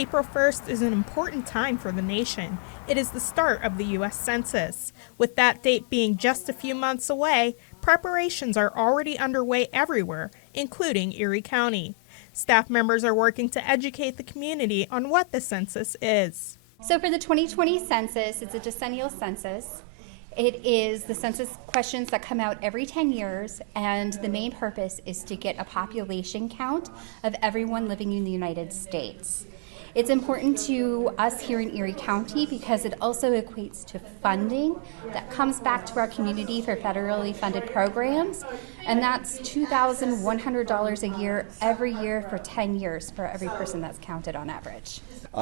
April 1st is an important time for the nation. It is the start of the U.S. Census. With that date being just a few months away, preparations are already underway everywhere, including Erie County. Staff members are working to educate the community on what the census is. So for the 2020 census, it's a decennial census. It is the census questions that come out every 10 years, and the main purpose is to get a population count of everyone living in the United States. It's important to us here in Erie County because it also equates to funding that comes back to our community for federally funded programs, and that's $2,100 a year every year for 10 years for every person that's counted on average.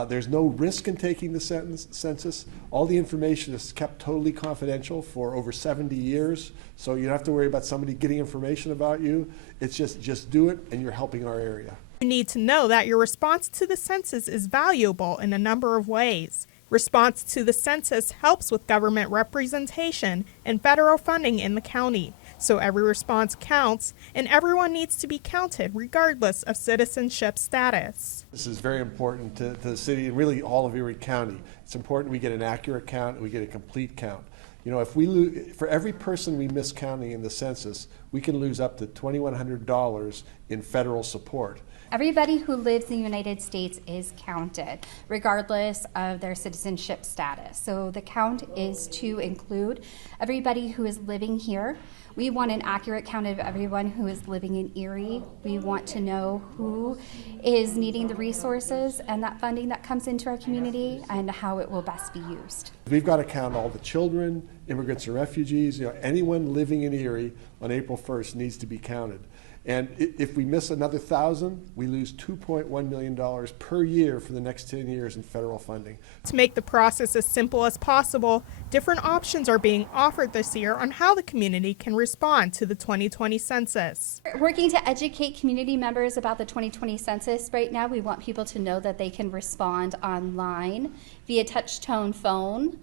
There's no risk in taking the census. All the information is kept totally confidential for over 70 years, so you don't have to worry about somebody getting information about you. It's just do it, and you're helping our area. You need to know that your response to the census is valuable in a number of ways. Response to the census helps with government representation and federal funding in the county. So every response counts, and everyone needs to be counted regardless of citizenship status. This is very important to the city and really all of Erie County. It's important we get an accurate count and we get a complete count. You know, if we lose, for every person we miss counting in the census, we can lose up to $2,100 in federal support. Everybody who lives in the United States is counted, regardless of their citizenship status. So the count is to include everybody who is living here. We want an accurate count of everyone who is living in Erie. We want to know who is needing the resources and that funding that comes into our community and how it will best be used. We've got to count all the children, immigrants and refugees. Anyone living in Erie on April 1st needs to be counted. And if we miss another 1,000, we lose $2.1 million per year for the next 10 years in federal funding. To make the process as simple as possible, different options are being offered this year on how the community can respond to the 2020 census. We're working to educate community members about the 2020 census. Right now, we want people to know that they can respond online via touch-tone phone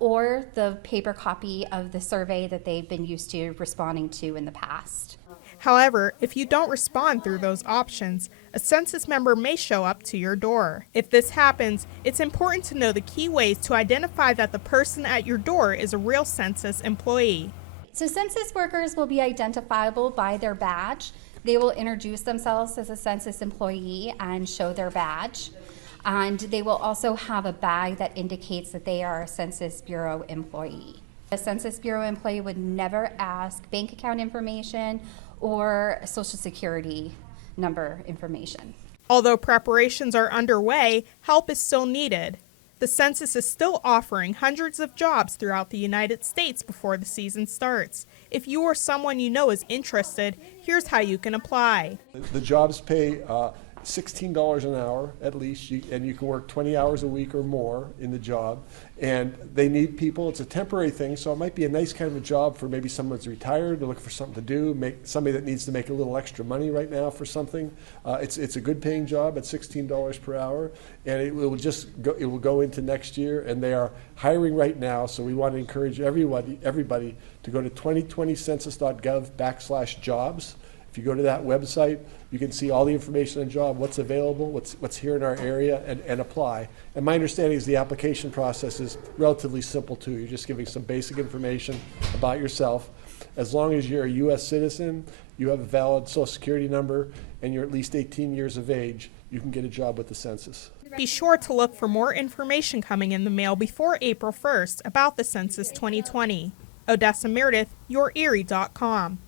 or the paper copy of the survey that they've been used to responding to in the past. However, if you don't respond through those options, a census member may show up to your door. If this happens, it's important to know the key ways to identify that the person at your door is a real census employee. So census workers will be identifiable by their badge. They will introduce themselves as a census employee and show their badge. And they will also have a bag that indicates that they are a Census Bureau employee. A Census Bureau employee would never ask bank account information or Social Security number information. Although preparations are underway, help is still needed. The census is still offering hundreds of jobs throughout the United States before the season starts. If you or someone you know is interested, here's how you can apply. The jobs pay $16 an hour at least, and you can work 20 hours a week or more in the job. And they need people. It's a temporary thing, so it might be a nice kind of a job for maybe someone's retired, they're looking for something to do, somebody that needs to make a little extra money right now for something. It's a good paying job at $16 per hour, and it will go into next year, and they are hiring right now, so we want to encourage everybody to go to 2020census.gov/jobs. If you go to that website, you can see all the information on job, what's available, what's here in our area, and apply. And my understanding is the application process is relatively simple too. You're just giving some basic information about yourself. As long as you're a U.S. citizen, you have a valid Social Security number, and you're at least 18 years of age, you can get a job with the census. Be sure to look for more information coming in the mail before April 1st about the Census 2020. Odessa Meredith, YourErie.com.